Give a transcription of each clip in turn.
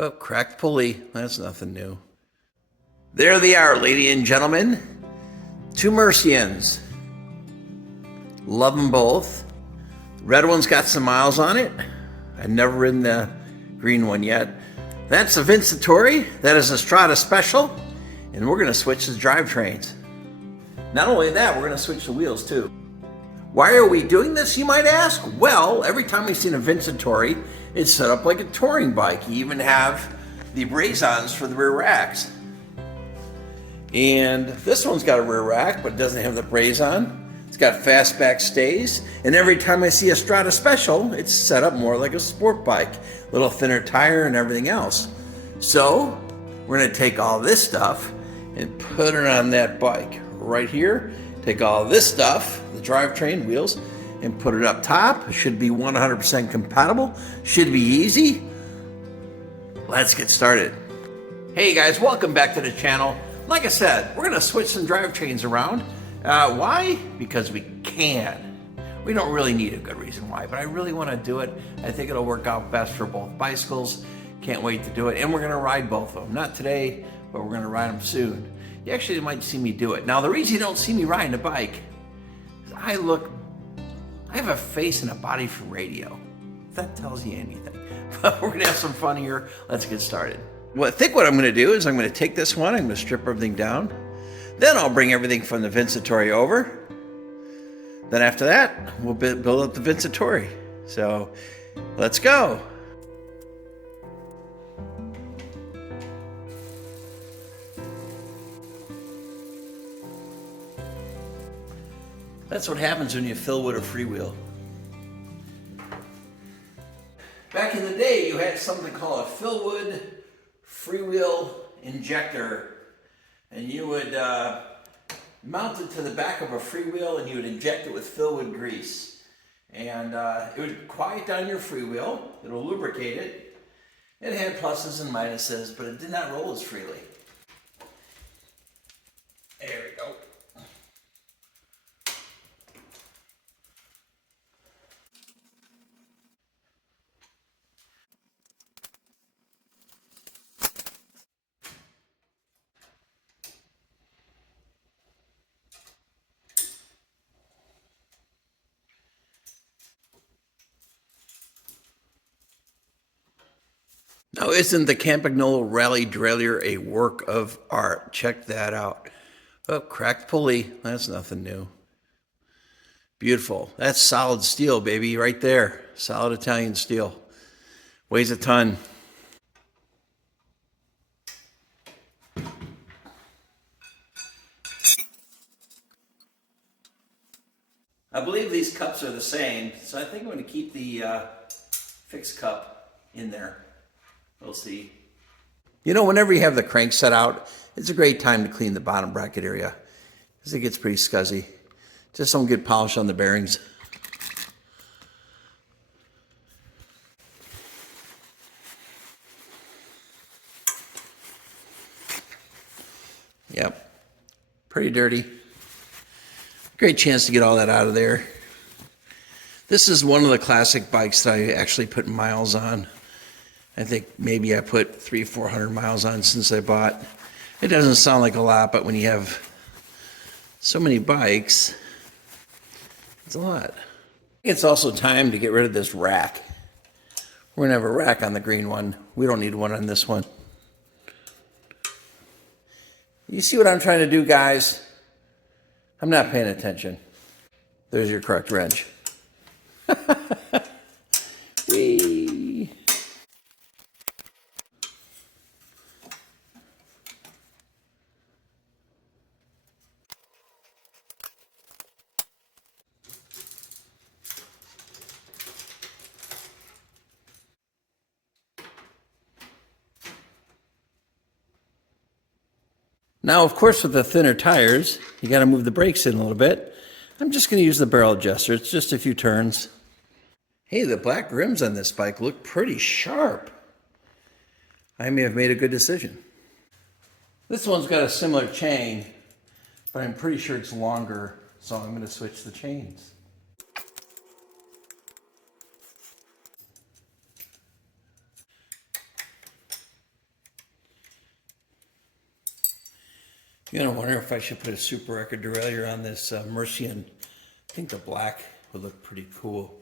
Oh, cracked pulley. That's nothing new. There they are, ladies and gentlemen. Two Mercians. Love them both. Red one's got some miles on it. I've never ridden the green one yet. That's a Vincitori. That is a Strada Special. And we're going to switch the drivetrains. Not only that, we're going to switch the wheels too. Why are we doing this, you might ask? Well, every time we've seen a Vincitori, it's set up like a touring bike. You even have the raisons for the rear racks. And this one's got a rear rack, but it doesn't have the raison. It's got fastback stays. And every time I see a Strada Special, it's set up more like a sport bike. A little thinner tire and everything else. So, we're gonna take all this stuff and put it on that bike right here. Take all this stuff, the drivetrain wheels, and put it up top. It should be 100% compatible. Should be easy. Let's get started. Hey guys, welcome back to the channel. Like I said, we're gonna switch some drivetrains around. Why? Because we can. We don't really need a good reason why, but I really wanna do it. I think it'll work out best for both bicycles. Can't wait to do it. And we're gonna ride both of them. Not today, but we're gonna ride them soon. You actually might see me do it. Now, the reason you don't see me riding a bike is I have a face and a body for radio. If that tells you anything. But we're gonna have some fun here. Let's get started. Well, I think what I'm gonna do is I'm gonna take this one, I'm gonna strip everything down. Then I'll bring everything from the Vincitori over. Then after that, we'll build up the Vincitori. So, let's go. That's what happens when you fill with a freewheel. Back in the day, you had something called a Fillwood freewheel injector, and you would mount it to the back of a freewheel and you would inject it with Fillwood grease. And it would quiet down your freewheel, it will lubricate it. It had pluses and minuses, but it did not roll as freely. There we go. Now, isn't the Campagnolo rally derailleur a work of art? Check that out. Oh, cracked pulley. That's nothing new. Beautiful. That's solid steel, baby, right there. Solid Italian steel. Weighs a ton. I believe these cups are the same, so I think I'm going to keep the fixed cup in there. We'll see. You know, whenever you have the crank set out, it's a great time to clean the bottom bracket area because it gets pretty scuzzy. Just don't get polish on the bearings. Yep, pretty dirty. Great chance to get all that out of there. This is one of the classic bikes that I actually put miles on. I think maybe I put 300-400 miles on since I bought. It doesn't sound like a lot, but when you have so many bikes, it's a lot. It's also time to get rid of this rack. We're gonna have a rack on the green one. We don't need one on this one. You see what I'm trying to do, guys? I'm not paying attention. There's your correct wrench. Whee. Now, of course, with the thinner tires, you got to move the brakes in a little bit. I'm just going to use the barrel adjuster. It's just a few turns. Hey, the black rims on this bike look pretty sharp. I may have made a good decision. This one's got a similar chain, but I'm pretty sure it's longer, so I'm going to switch the chains. You know, I wonder if I should put a super record derailleur on this Mercian. I think the black would look pretty cool.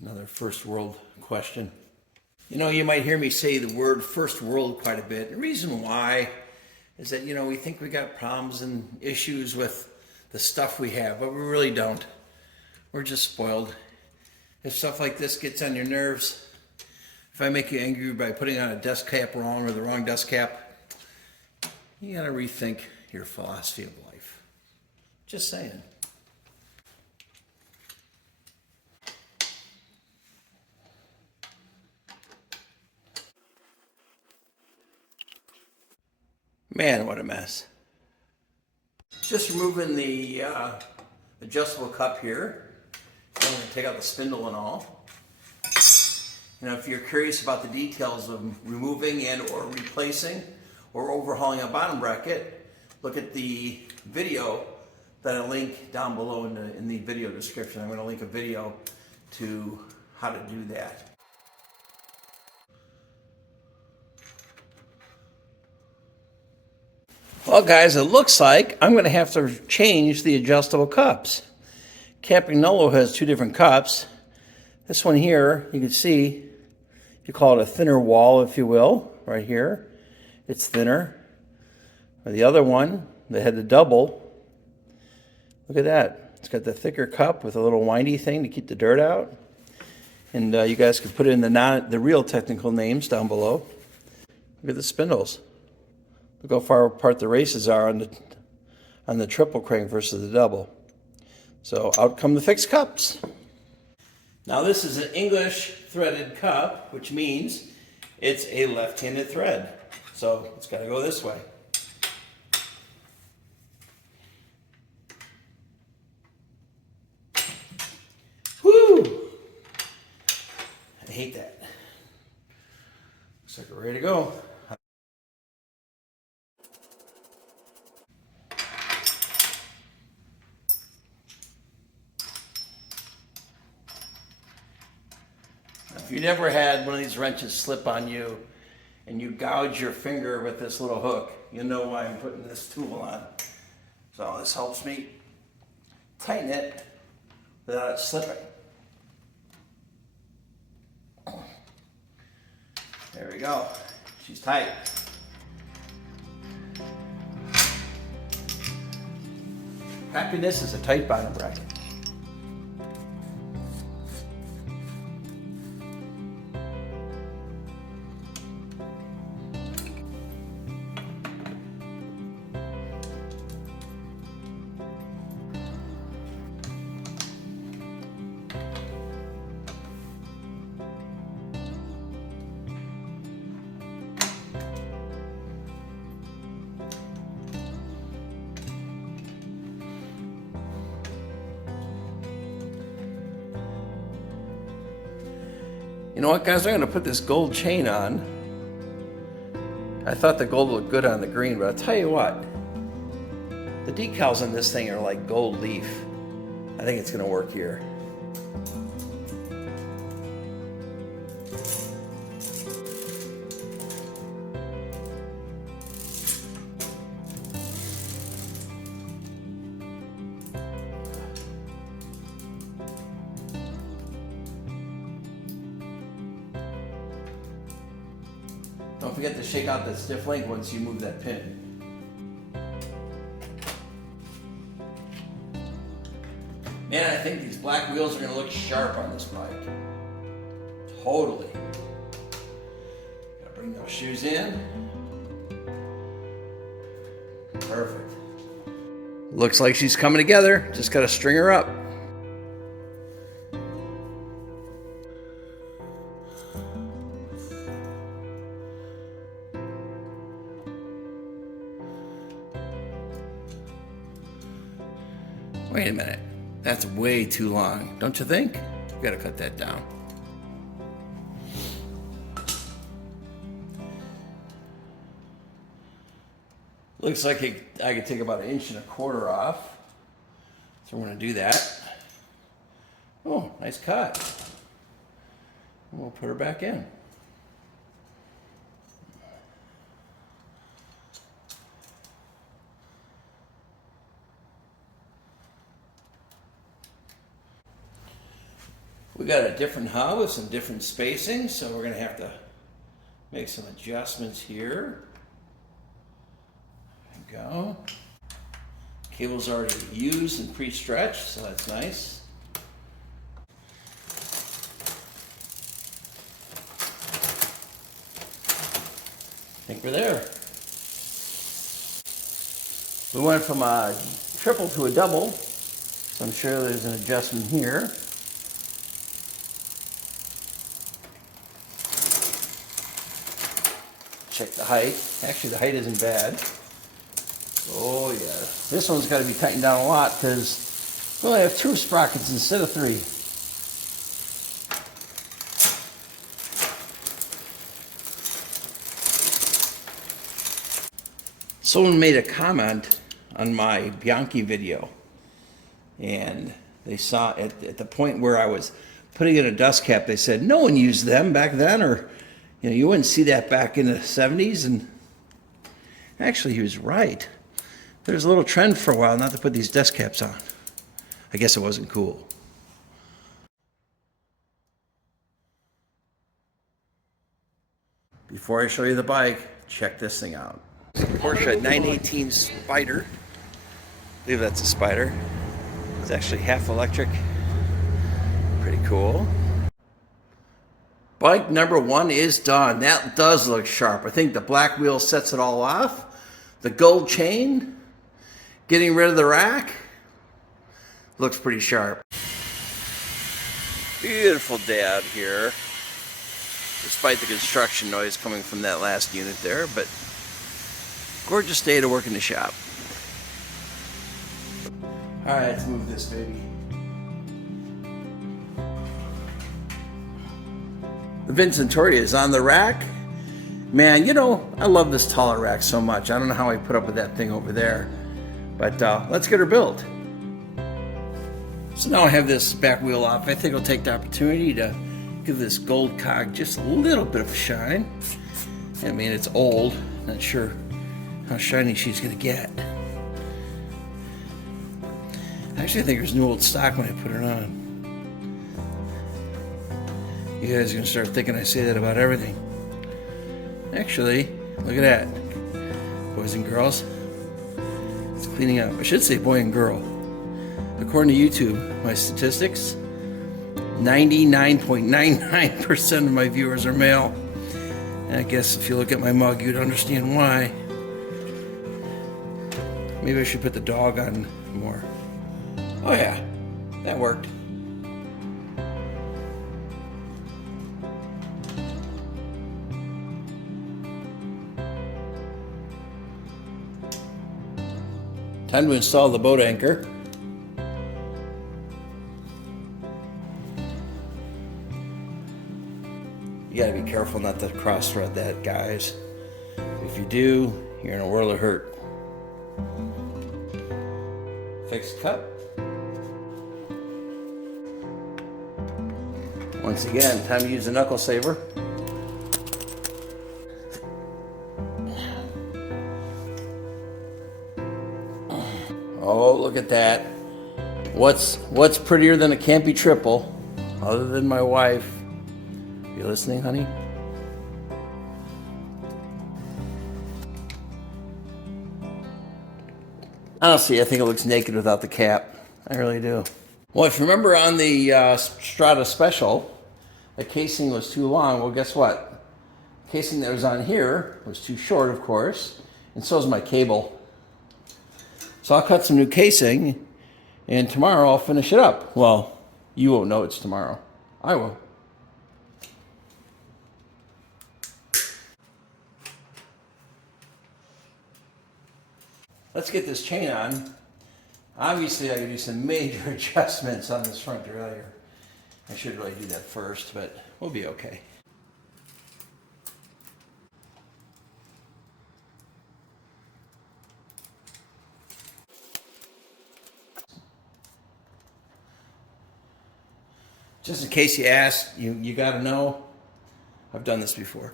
Another first world question. You know, you might hear me say the word first world quite a bit. The reason why is that, you know, we think we got problems and issues with the stuff we have, but we really don't. We're just spoiled. If stuff like this gets on your nerves, if I make you angry by putting on a dust cap wrong or the wrong dust cap, you gotta rethink your philosophy of life. Just saying. Man, what a mess. Just removing the adjustable cup here. I'm going to take out the spindle and all. You know, if you're curious about the details of removing and or replacing or overhauling a bottom bracket, look at the video that I link down below in the video description. I'm going to link a video to how to do that. Well, guys, it looks like I'm going to have to change the adjustable cups. Campagnolo has two different cups. This one here, you can see, you call it a thinner wall, if you will, right here. It's thinner. Or the other one, they had the double. Look at that. It's got the thicker cup with a little windy thing to keep the dirt out. And you guys can put in the real technical names down below. Look at the spindles. Look how far apart the races are on the triple crank versus the double. So out come the fixed cups. Now this is an English threaded cup, which means it's a left-handed thread. So it's got to go this way. Whoo! I hate that. Looks like we're ready to go. If you never had one of these wrenches slip on you and you gouge your finger with this little hook, you know why I'm putting this tool on. So this helps me tighten it without it slipping. There we go. She's tight. Happiness is a tight bottom bracket. You know what, guys? I'm going to put this gold chain on. I thought the gold looked good on the green, but I'll tell you what. The decals on this thing are like gold leaf. I think it's going to work here. Don't forget to shake out that stiff link once you move that pin. Man, I think these black wheels are going to look sharp on this bike. Totally. Gotta bring those shoes in. Perfect. Looks like she's coming together. Just gotta string her up. Wait a minute, that's way too long, don't you think? We gotta cut that down. Looks like I could take about 1.25 inches off. So we're gonna do that. Oh, nice cut. And we'll put her back in. We got a different hub with some different spacing, so we're going to have to make some adjustments here. There we go. Cable's already used and pre-stretched, so that's nice. I think we're there. We went from a triple to a double, so I'm sure there's an adjustment here. Check the height. Actually, the height isn't bad. Oh yeah. This one's got to be tightened down a lot because we only have 2 sprockets instead of 3. Someone made a comment on my Bianchi video, and they saw at the point where I was putting in a dust cap, they said no one used them back then, or you wouldn't see that back in the 70s. And actually he was right. There was a little trend for a while not to put these dust caps on. I guess it wasn't cool. Before I show you the bike, check this thing out. Porsche 918 Spider. I believe that's a Spider. It's actually half electric. Pretty cool. Bike number 1 is done. That does look sharp. I think the black wheel sets it all off. The gold chain, getting rid of the rack, looks pretty sharp. Beautiful day out here, despite the construction noise coming from that last unit there, but gorgeous day to work in the shop. All right, let's move this baby. The Vincentoria is on the rack. Man, I love this taller rack so much. I don't know how I put up with that thing over there, but let's get her built. So now I have this back wheel off. I think I'll take the opportunity to give this gold cog just a little bit of a shine. I mean, it's old. Not sure how shiny she's gonna get. Actually, I think there's new old stock when I put it on. You guys are gonna start thinking I say that about everything. Actually, look at that. Boys and girls, it's cleaning up. I should say boy and girl. According to YouTube, my statistics, 99.99% of my viewers are male. And I guess if you look at my mug, you'd understand why. Maybe I should put the dog on more. Oh yeah, that worked. Time to install the boat anchor. You gotta be careful not to cross thread that, guys. If you do, you're in a world of hurt. Fixed cut. Once again, time to use the knuckle saver. Oh, look at that. What's prettier than a Campy triple, other than my wife? You listening, honey? Honestly, I think it looks naked without the cap. I really do. Well, if you remember on the Strata Special, the casing was too long. Well, guess what? The casing that was on here was too short, of course, and so is my cable. So I'll cut some new casing, and tomorrow I'll finish it up. Well, you won't know it's tomorrow. I will. Let's get this chain on. Obviously, I could do some major adjustments on this front derailleur. I should really do that first, but we'll be okay. Just in case you ask, you got to know, I've done this before.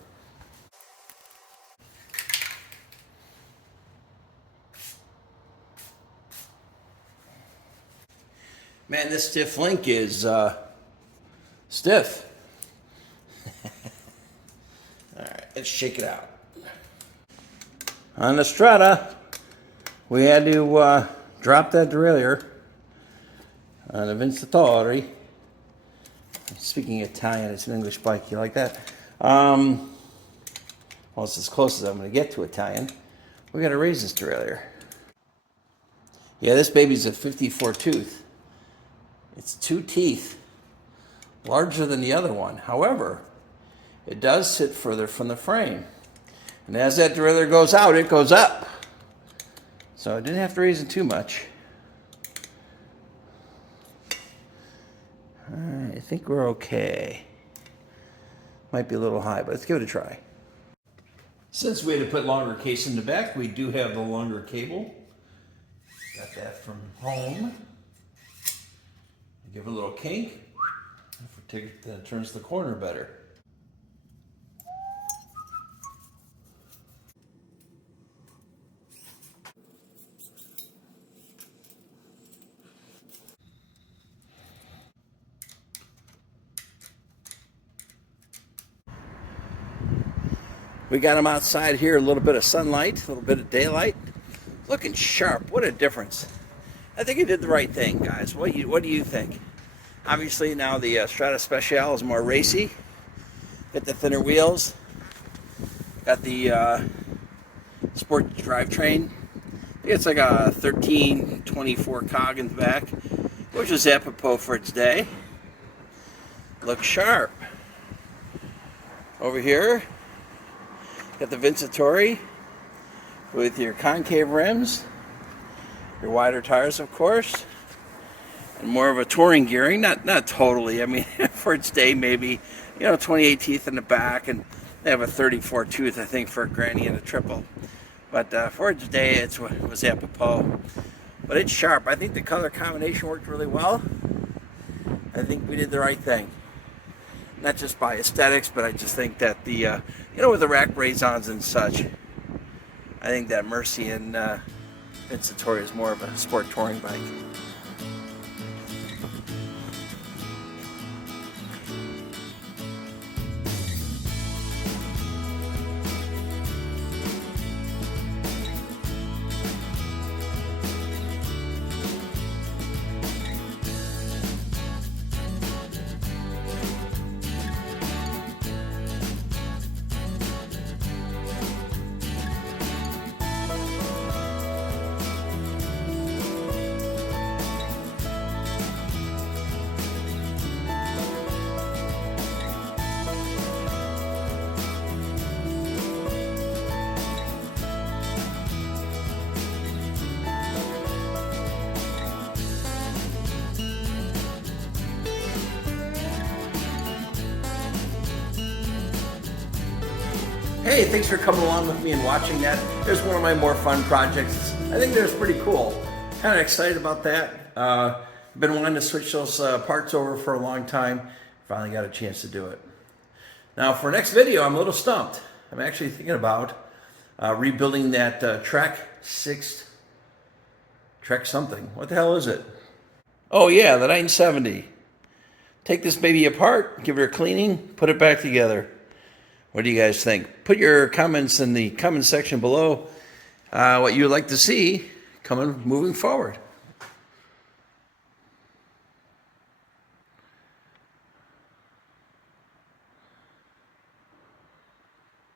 Man, this stiff link is stiff. All right, let's shake it out. On the Strata, we had to drop that derailleur on the Vincitori. Speaking Italian, it's an English bike. You like that? Well, it's as close as I'm going to get to Italian. We got to raise this derailleur. Yeah, this baby's a 54 tooth. It's 2 teeth, larger than the other one. However, it does sit further from the frame. And as that derailleur goes out, it goes up. So I didn't have to raise it too much. I think we're okay. Might be a little high, but let's give it a try. Since we had to put longer case in the back, we do have the longer cable. Got that from home. Give it a little kink. That turns the corner better. We got them outside here, a little bit of sunlight, a little bit of daylight. Looking sharp, what a difference. I think he did the right thing, guys. What do you think? Obviously now the Strata Speciale is more racy. Got the thinner wheels. Got the sport drivetrain. It's like a 1324 cog in the back, which is apropos for its day. Looks sharp. Over here, got the Vincitori with your concave rims, your wider tires, of course, and more of a touring gearing. Not totally. I mean, for its day, maybe 28 teeth in the back, and they have a 34 tooth, I think, for a granny and a triple. But for its day, it was apropos. But it's sharp. I think the color combination worked really well. I think we did the right thing. Not just by aesthetics, but I just think that the, with the rack raisons and such, I think that Mercian Vincitori is more of a sport touring bike. Hey, thanks for coming along with me and watching that. There's one of my more fun projects. I think that's pretty cool. Kind of excited about that. Been wanting to switch those parts over for a long time. Finally got a chance to do it. Now for next video, I'm a little stumped. I'm actually thinking about rebuilding that Trek something. What the hell is it? Oh yeah, the 970. Take this baby apart, give her a cleaning, put it back together. What do you guys think? Put your comments in the comment section below what you'd like to see moving forward.